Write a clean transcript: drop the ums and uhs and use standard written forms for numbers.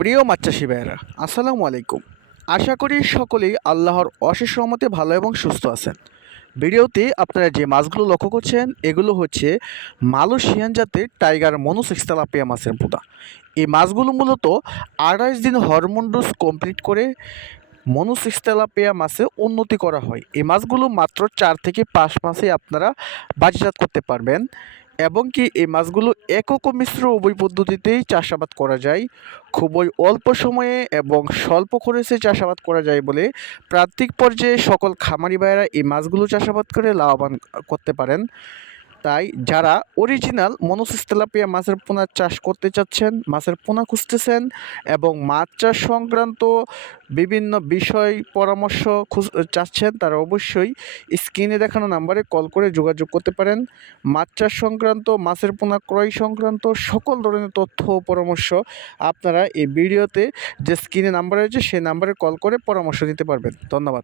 প্রিয় মাছ চাষি ভাইয়েরা, আসসালামু আলাইকুম। আশা করি সকলেই আল্লাহর অশেষ রহমতে ভালো এবং সুস্থ আছেন। ভিডিওতে আপনারা যে মাছগুলো লক্ষ্য করছেন এগুলো হচ্ছে মালয়েশিয়ান জাতের টাইগার মনোসেক্স তেলাপিয়া মাছের পোনা। এই মাছগুলো মূলত 28 দিন হরমোন ডোজ কমপ্লিট করে মনোসেক্স তেলাপিয়া মাছে উন্নতি করা হয়। এই মাছগুলো মাত্র 4 থেকে 5 মাসে আপনারা বাজারজাত করতে পারবেন এবং কি এই মাছগুলো একক ও মিশ্র উভয় পদ্ধতিতেই চাষাবাদ করা যায়। খুবই অল্প সময়ে এবং স্বল্প খরচে চাষাবাদ করা যায় বলে প্রান্তিক পর্যায়ে সকল খামারি ভাইয়েরা এই মাছগুলো চাষাবাদ করে লাভবান করতে পারেন। তাই যারা অরিজিনাল মনোসেক্স তেলাপিয়া মাছের পোনা চাষ করতে চাচ্ছেন, মাছের পোনা খুঁজতেছেন এবং মাছ চাষ সংক্রান্ত বিভিন্ন বিষয় পরামর্শ চাচ্ছেন, তারা অবশ্যই স্ক্রিনে দেখানো নাম্বারে কল করে যোগাযোগ করতে পারেন। মাছ চাষ সংক্রান্ত, মাছের পোনা ক্রয় সংক্রান্ত সকল ধরনের তথ্য ও পরামর্শ আপনারা এই ভিডিওতে যে স্ক্রিনে নাম্বার রয়েছে সেই নাম্বারে কল করে পরামর্শ নিতে পারবেন। ধন্যবাদ।